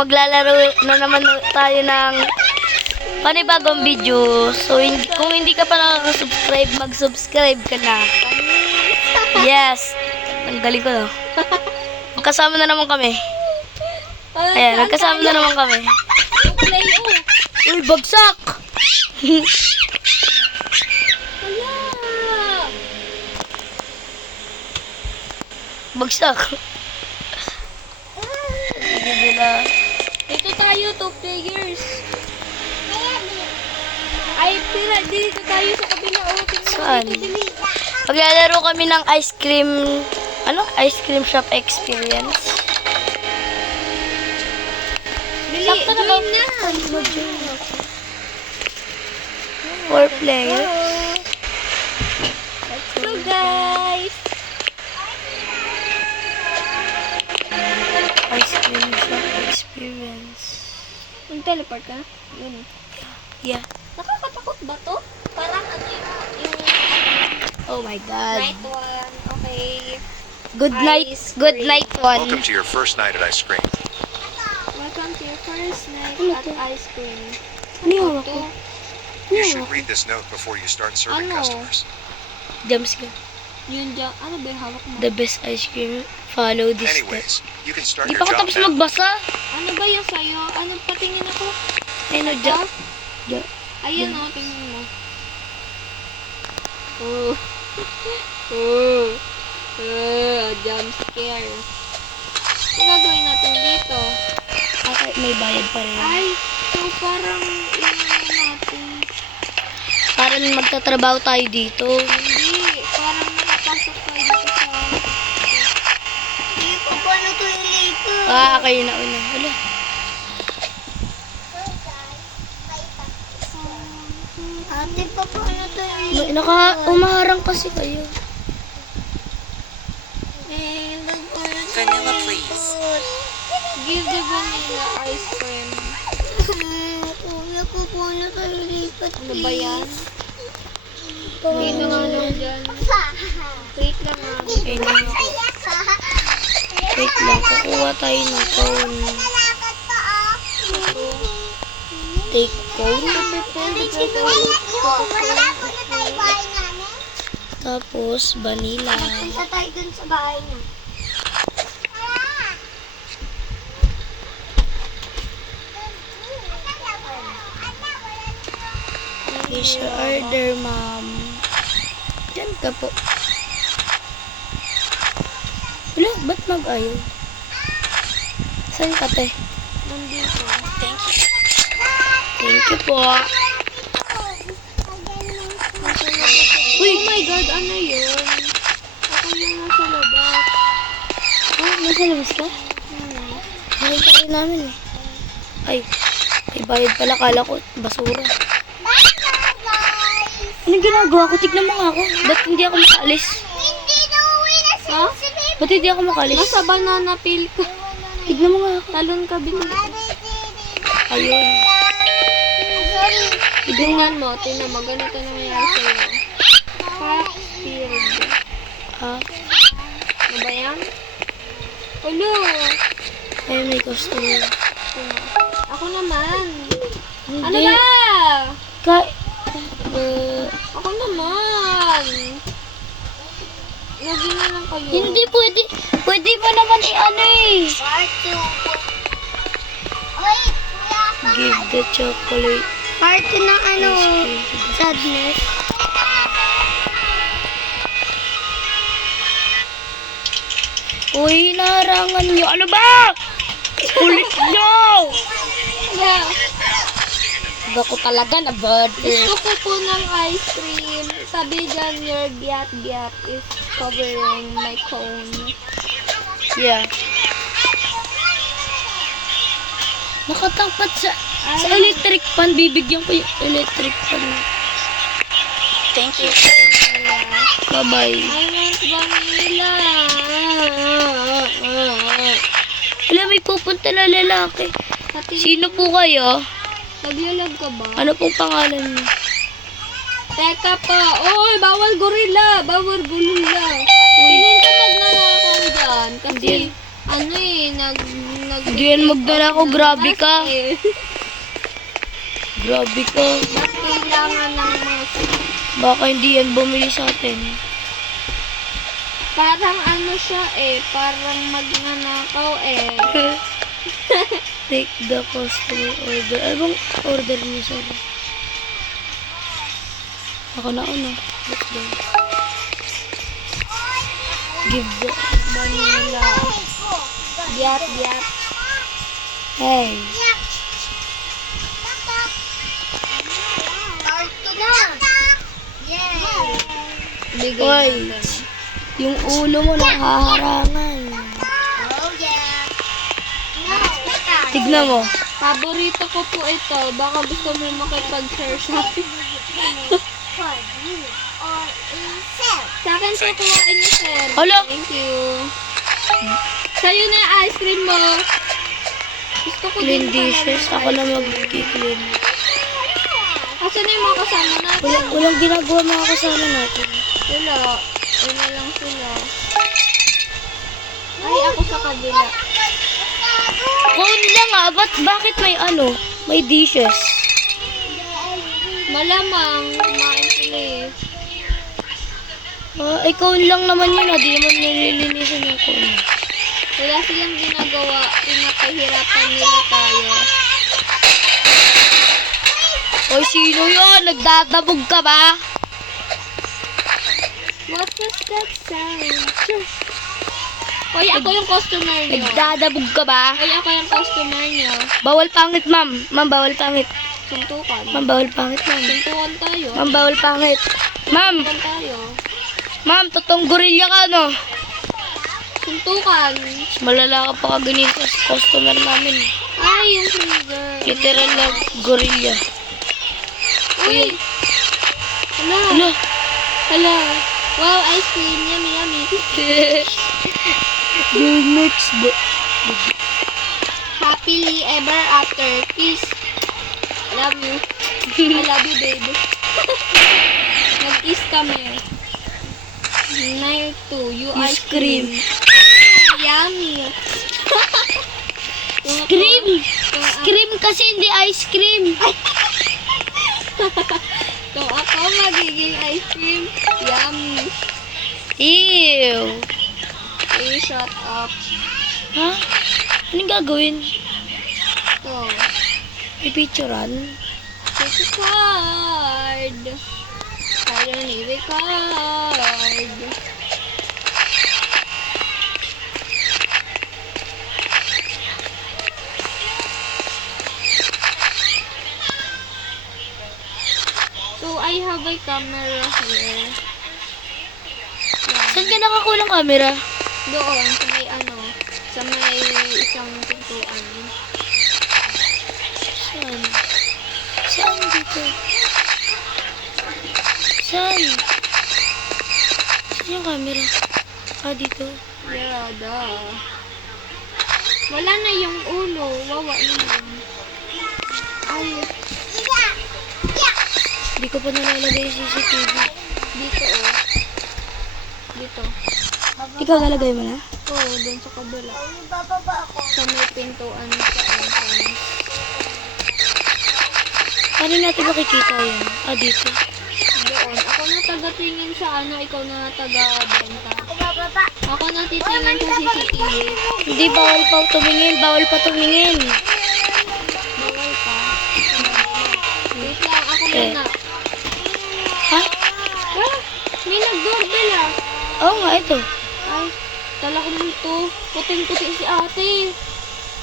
maglalaro na naman tayo ng panibagong video. So, kung hindi ka pa nakaka-subscribe, mag-subscribe ka na. Yes. Ang galing ko, no? Magkasama na naman kami. Ayan, nagkasama na naman kami. Uy, bagsak! Bagsak. Dito tayo, 2 players. Ay, tira, dito tayo sa kabila. Oh, Saan? Maglalaro kami ng ice cream, ice cream shop experience. Dili, Sakto na join ba? na. 4 players. Let's go, guys. Ice cream shop experience. Mag-teleport ka? Yun. Yeah. Nakakatakot ba to? Parang ano yung Oh my God. night one. Okay. Good night. Ice Good cream. night one. Welcome to your first night at ice cream. Welcome to your first night Ano at to? ice cream. Ano yung hawak ko? To? You should read this note before you start serving Ano? customers. Jumpscare. Yun dyan. Ano ba yung hawak mo? The best ice cream. Follow this step. Anyways, you can start Di your pa ako job tapos now. magbasa. Ano ba yung sa'yo? Ano patingin ako? Ano, Ayan o, tingin mo. Oh. Oh. Jump scare. Ano gagawin natin dito? Okay, may bayad pa rin. Ay, so parang natin. Parang magtatrabaho tayo dito. Hindi, parang nakapasok tayo dito sa... Hindi ko paano ito ilito. Kayo na una. Wala. Ate, paano ito ilito? Umaharang kasi kayo. Vanilla, please. Give the vanilla ice cream. Kuya ko po na tayo lipat. Ano ba yan? Hindi na nga lang dyan. Wait lang nga. Okay na. Wait lang. Kukuha tayo ng phone. Take phone. Wala po na tayo bahay namin. Tapos, vanilla. Punta tayo dun sa bahay niya. Here's your order, ma'am. Diyan ka po. Wala, ba't mag-ayaw? Saan ka, te? Nandito. Thank you po. Uy, oh my God, ano yun? Ako yung nasa labas. Nasa labas ka? Nakita kayo namin eh. Ay, may bayad pala. Kala ko, basura. Anong ginagawa ko? Tignan mo nga ako. Ba't hindi ako makaalis? Hindi na uwi na si Ha? Baby. Ba't hindi ako makaalis? Nasa banana peel ka. Tignan mo nga ako. Talon ka, binili. Ayun. Sorry. Tingnan mo, tingnan mo. Ganito na nangyari sa'yo. Pack filled. Ha? Ano ba yan? Ulo! Ayun, may customer. Ako naman. Hindi. Ano ba? Ako naman. Lagi na lang kayo. Hindi pwede. Pwede mo naman i-ano eh. Part 2. Oy, kuya ka. Give the chocolate. Part 2 ng ano, sadness. Uy, hinaharangan nyo. Ano ba? Ulit nyo! Yeah. Ako talaga na butter. Gusto ko po ng ice cream. Sabi dyan, your giat-giat is covering my cone. Yeah. Nakatapat sa electric fan. Bibigyan ko yung electric fan. Thank you. Bye-bye. I want vanilla. Wala, may pupunta na lalaki. Pati, Sino po kayo? naglalag ka ba? Ano pong pangalan niyo? Teka pa. Oy, bawal gorilla. Bawal gorilla. Piling ka magnanakaw dyan. Kasi, ano eh, Hindi yan magdala ko, grabe ka. Eh. Grabe ka. Ba't kailangan ng mask? Baka hindi yan bumili sa atin. Parang ano siya eh, parang magnanakaw eh. Take the customer order. Ano bang order niya, sorry? Ako na una. Let's go. Give the... Manila. Giat. Hey. Bigay Oy. natin. Yung ulo mo nakaharangan. Tignan mo. Paborito ko po ito. Baka gusto mo makipag-share sa akin. Sa akin po kuhain niyo, sir. Hala. Thank you. Sa'yo na yung ice cream mo. Gusto ko Clean din pala dishes. ng Ako na ice cream. mag-clean. Asan na yung mga kasama natin? Walang ginagawa mga kasama natin. Wala. Wala lang sila. Ay, ako sa kabila. Cone lang ah. Bakit may ano? May dishes. Malamang, kumain sila eh. Ikaw lang naman yun ah. Di naman nililinisan yung cone. Wala silang ginagawa. Pinapahirapan nila tayo. Oy, sino yun? Nagdadabog ka ba? What was that sound? Hoy, ako yung customer nyo. Nagdadabog ka ba? Hoy, ako yung customer nyo. Bawal pangit, ma'am. Ma'am, bawal pangit. Suntukan. Ma'am, bawal pangit, ma'am. Suntukan tayo. Ma'am, bawal pangit. Ma'am, Suntukan tayo. ma'am, totoong gorilla ka, no? Suntukan. Malala ka pa kaganito sa customer namin. Ay, yung finger. Literal na gorilla. Uy. Hala. Ano? Hala. Wow, ice cream. Yummy, yummy. Your next Happily ever after. Kiss. Love you. I love you, babe. Nag-kiss kami. Night 2. You ice cream. Ah, yummy. Scream! Scream kasi hindi ice cream. Kung ako magiging ice cream, yummy. Ew. Hey, shut up. Ha? Anong gagawin? So, Pipicturan? take a card. I don't need a card. So, I have a camera here. Saan ka nakakuha ng camera? Doon, sa may ano, sa may isang pintuan. Saan? Saan dito? Saan? Saan yung camera? Ah, dito. Yada. Wala na yung ulo. Wawa naman. Ay, Hindi ko pa nalalagay yung CCTV. dito oh. Dito. Ikaw nalagay mo na? Oo, doon sa kabila. Sa may pintuan sa entrance. Paano natin makikita yan? Ah, dito. Doon. Ako na taga-tingin sa ano, ikaw na taga-benta. Ako na titingin sa CCTV. Hindi, bawal pa tumingin. Bawal pa tumingin. Bawal pa. Wait lang, ako Okay. muna. Ha? Ah, may nag-doorbell ah. Oo nga, ito. Ay, tala ko nito. Puting-puti si ate.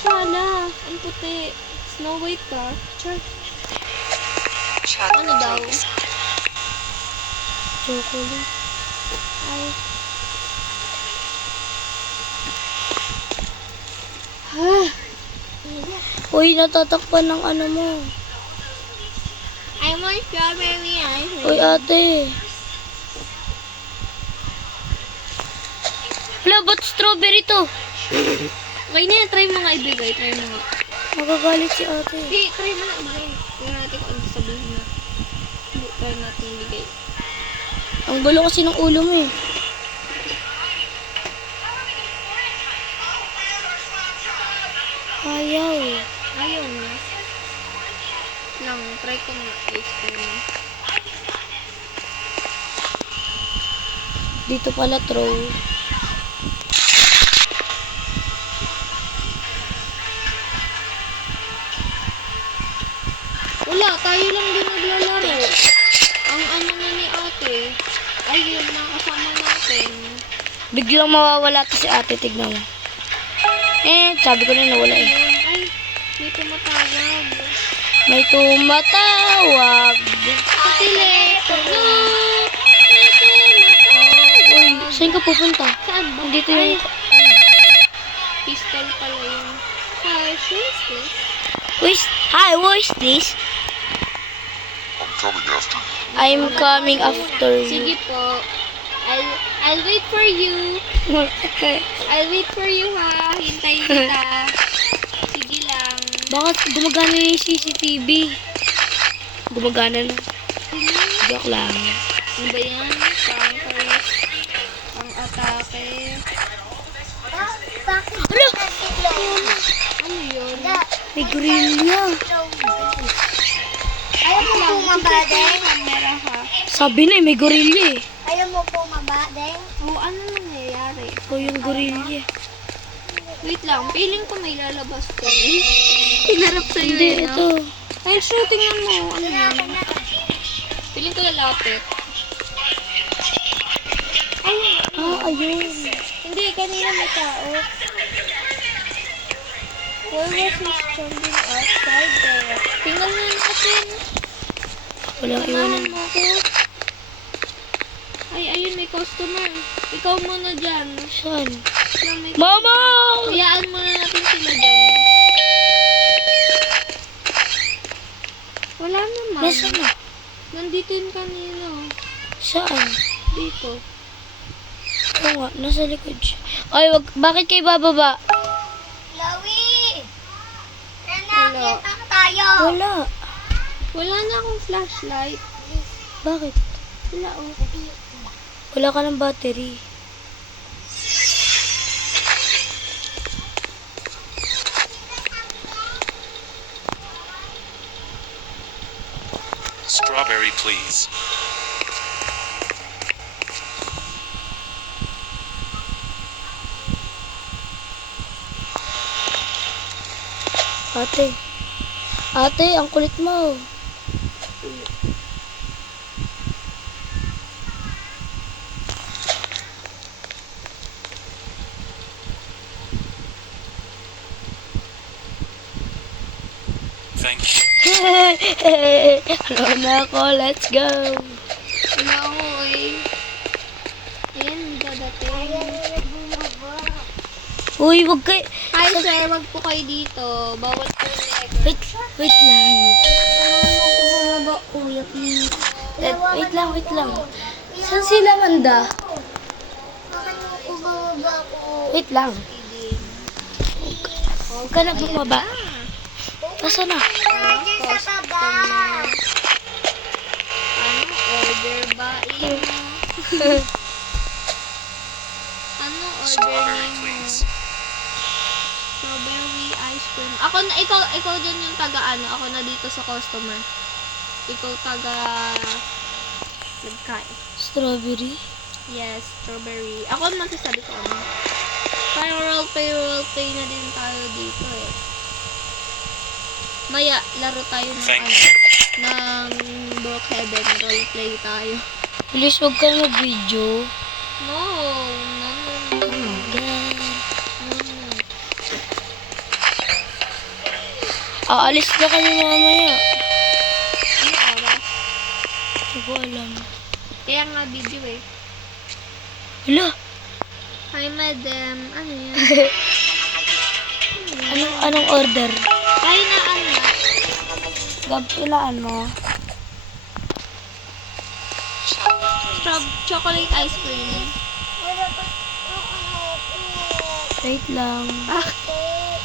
Sala, ang puti. Snow White ka. Char. Ano daw? Chocolate. Ay. Ah. Uy, natatakpan ng ano mo. I want strawberry ice cream. Uy, ate. Wala, ba't strawberry to? Okay na, try mo nga ibigay. Try mo nga. Magagalit si ate. Okay, try mo nga ibigay. Tingnan natin kung ano sabihin na. Try natin ibigay. Ang gulo kasi ng ulo mo eh. Ayaw. Ayaw na. Lang, try ko nga ice cream. Dito pala throw. Wala, tayo lang din naglalaro. Ang ano na ni ate, ay yun na kasama natin. Biglang mawawala to si ate, tignan mo. Sabi ko na nawala eh. Ayun, ay, may tumatawag. May tumatawag. Sa telepono, may tumatawag. Uy, saan ka pupunta? Saan ba? Dito Ay, yung... pistol pala yun. Hi, who's this? Hi, who is this? I'm coming after you. Sige po. I'll wait for you. I'll wait for you ha. Hintayin kita. Sige lang. Bakit gumagana na yung CCTV? Gumagana na. Joke lang. Ano ba yan? Pang atake. Bakit Ano? kasi close? Ano yun? May gorilla. Ayaw mo bumaba, Deng? Camera ha. Sabi na may gorilla eh. Ayaw mo bumaba, Deng? Oh, ano nangyayari? O yung gorilla. Wait lang. Feeling ko may lalabas ko. Hinarap sa'yo Hindi, yun. ito. Ay, shooting mo. Ano yan? Feeling ko lalapit. Ay, Ayun. hindi. Kanina may tao. Where was he standing outside there? Tingnan na natin. Walang iwanan. Tingnan mo ako. Ay, ayun, may customer. Ikaw muna dyan. Saan? Lang may... Mama! Hayaan muna natin sila dyan. Wala naman. Nasaan na? Nandito yun kanina. Saan? Dito. Oo nga, nasa likod siya. Ay, bakit kayo bababa? Chloe! Wala. Nakita tayo! Wala. Wala na akong flashlight. Bakit? Wala oh. Wala ka ng battery. Strawberry, please. Ate. Ate, ang kulit mo. Thank you. Hello na ako, let's go. Wala ako eh. Ayan, dadating. Uy, wag kayo. Hi sir, wag po kayo dito. Bawal po yung Wait lang. Bumaba, kuya, please. Wait lang. Saan sila, Manda? Bakit mo ko bumaba ko? Wait lang. Huwag ka na bumaba. Nasaan na? Diyan sa baba. Ano, order ba? Ano order Strawberry, mo? please. Strawberry ice cream. Ako na, ikaw dyan yung taga ano. Ako na dito sa customer. Ikaw taga nagkain. Strawberry? Yes, strawberry. Ako naman sasabi ko ano. Parang roleplay na din tayo dito eh. Maya, laro tayo ng Thank ano. Ng Brookhaven. Roleplay tayo. Please, wag ka na mag-video. No. Oh my God. Aalis na kami mamaya. Ano oras? Hindi ko alam. Kaya nga video eh. Hala, Hi madam. Ano yan? anong order? Kaya na ano. Gab, ilaan mo. Chocolate ice cream. Wala pa. Wait lang. Ah,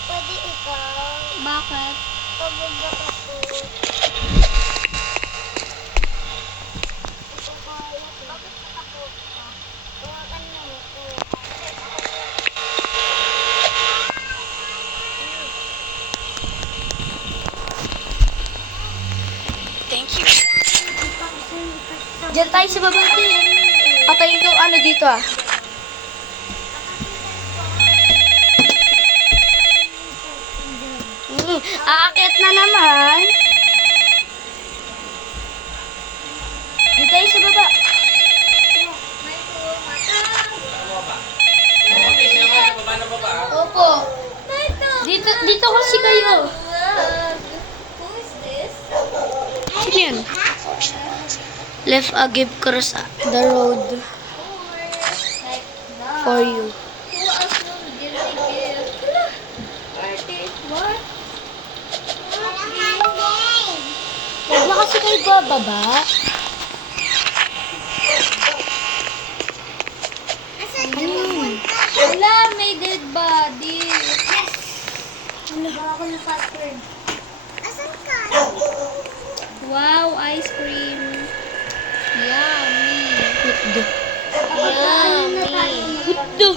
Pwede ikaw. bakit? Pababa ako. Bakit ako? Tawagan niyo ako. Diyan tayo sa baba. Patayin ko ano dito ah. Aakyat na naman. Diyan tayo sa baba. Opo. Dito kasi kayo. Who is this? Sino yan? Left a gift cross the road Like, no. for you. Who else will give a gift? Party. What? Huwag na kasi kayo bababa. Wala, may dead body. Wala ako ng password. Asan ka? Wow, ice cream. Yummy. Hotdo. Yummy. Hotdo.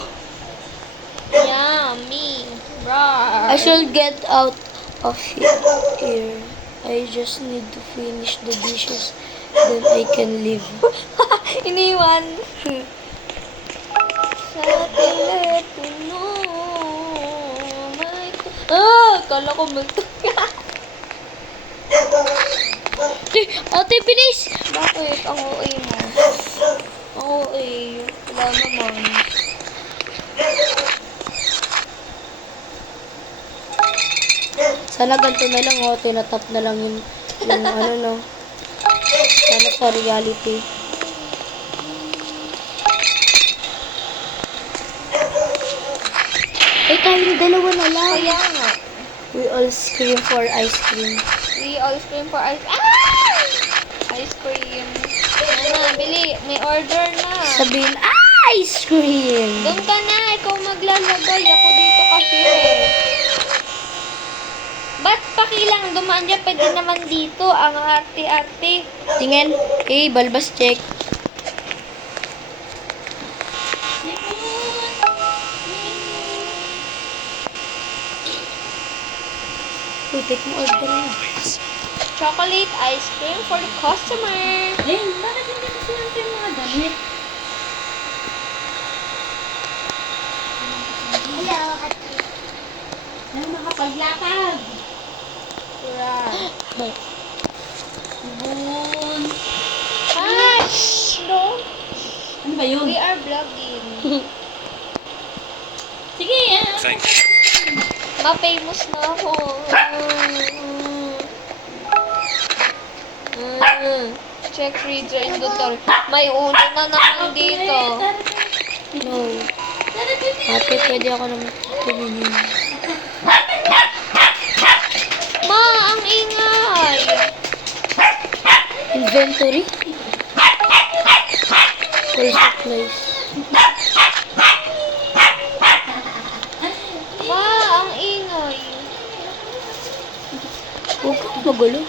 Yummy. Rawr. I should get out of here. I just need to finish the dishes. Then I can leave. Iniwan. Sa telepono. Kala ko multo. Ate, bilis! Bakit? Ang OA mo. Ang OA. Wala naman. Sana ganito na lang, oh. Tinatap na lang yung ano, no. Sana sa reality. Ay, tayong dalawa na lang. Kaya nga. We all scream for ice cream. We all scream for ice. Ice cream. Ano, bili. May order na. Sabihin, ice cream! Doon ka na. Ikaw maglalagay. Ako dito kasi. Ba't pakilang dumaan dyan? Pwede naman dito. Ang arte-arte. Tingin. Okay, balbas check. Putik mo order na. Please. Chocolate ice cream for the customer. Bakit hindi mo sinunod yung mga damit? Hello, ate. Nang makapaglakad. Right. Bun. Hi! No? Ano ba yun? We are vlogging. Sige, yan. Thank you. Ma-famous na ako. Check freezer inventory. May ulo na naman dito. No. Ate, pwede ako naman tumingin. Ma, ang ingay. Inventory? Full supplies. Ma, ang ingay. Huwag kang magulo.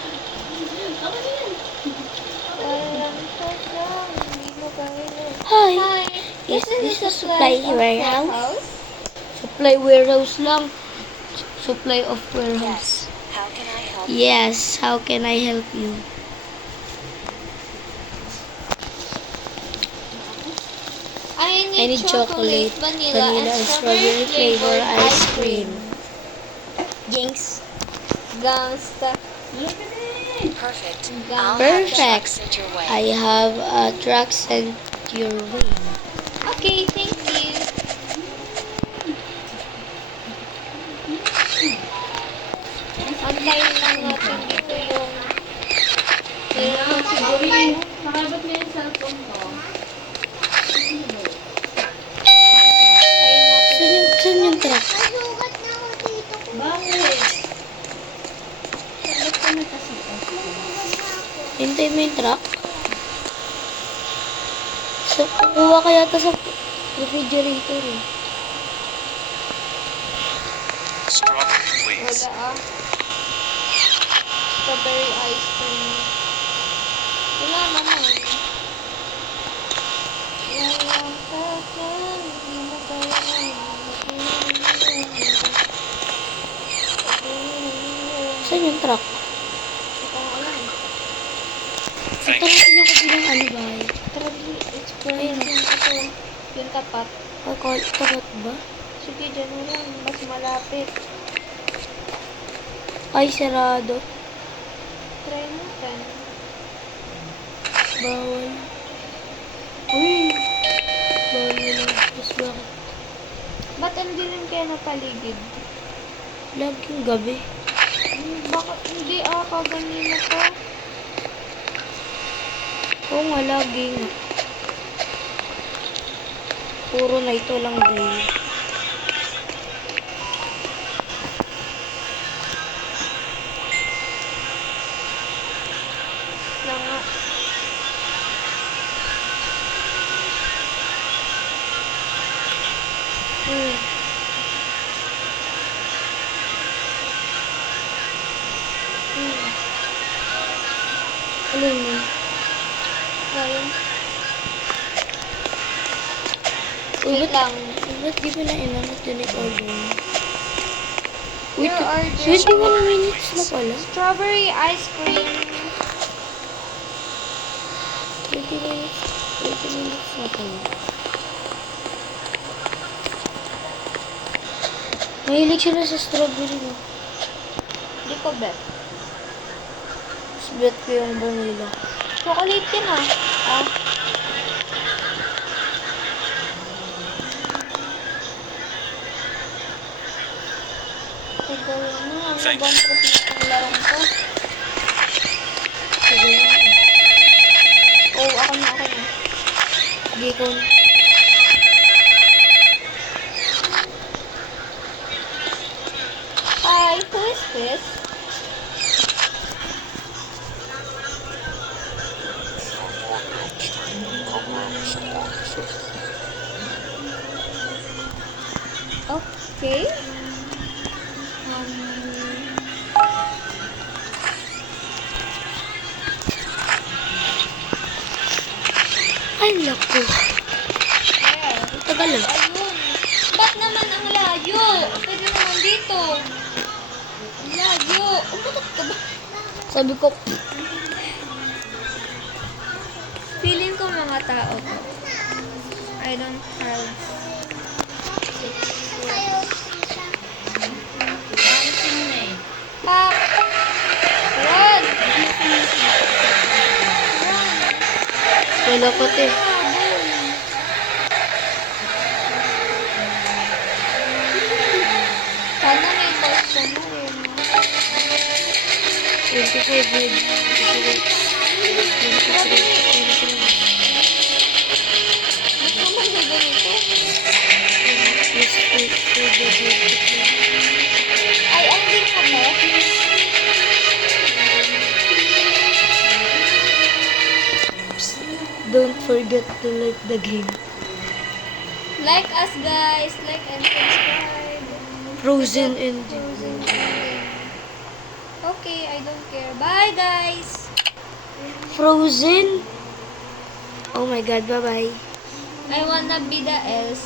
Walang sadyang hindi mo kailan. Hi. Hi. Is this a supply of warehouse? house? Supply warehouse lang. Supply of warehouse. How can I help? Yes, how can I help you? I I need chocolate, vanilla, and strawberry flavor ice cream. Jinx. Gangsta. Perfect. Gangsta. I'll have the truck Perfect. sent your way. I have a truck sent your way. Okay, thank you. Antayin lang natin dito yung... Kailangan siguro yung... Makalabot mo yung cellphone ko. Saan yung truck? Nasugat na ako dito. Bakit? Ba't ka nagkasukat? Hintay mo yung truck? So, kukuha ka yata sa refrigerator eh. Strawberry, please. Wala ah. Strawberry ice cream. Wala naman. Walang sakyan, hindi mo kailangan. Saan yung truck? Ito ko alam. Thank Ito you. natin yung kabilang ano ba? Tara, explore Ayun. yung ito. Yung tapat. Tapat ba? Sige, dyan mo lang. Mas malapit. Ay, sarado. Try mo, Tan. Bawal. Uy! Bawal na lang. Mas bakit? Ba't ang dilim kaya na paligid? Laging gabi. Bakit hindi kaganina to? Oo nga, lagi nga. Puro na ito lang day. Na nga. Hmm. Alin mo? Ngayon. Uy, Wait ba't, lang. ba't di ba na inanot yun order? Wait, Your order. 21 minutes na pala. Strawberry ice cream. 20 minutes na pala. Mahilig sila sa strawberry, no? Di ko bet. Mas bet ko yung vanilla. Chocolate yan ah. Ah. Ikaw yun na. Ano Thank bang you. trip na itong larong to? Sige yun. Oo, ako na. Sige, ikaw na. Hi, who is this? Okay. Ay, naku. Where? Tagal ah. Ayun. Ba't naman ang layo? Pwede naman dito. Ang layo. Umutot ka ba? Sabi ko, Feeling ko mga tao to. I don't have Pak! Run! wala ko te. Sana may toast ka na rin. 25 minutes. Ba't naman may ganito? Ay, ending na to? Don't forget to like the game. Like us guys. Like and subscribe. Frozen ending. Frozen ending. Okay, I don't care. Bye guys! Frozen? Oh my god, bye-bye. I wanna be the else.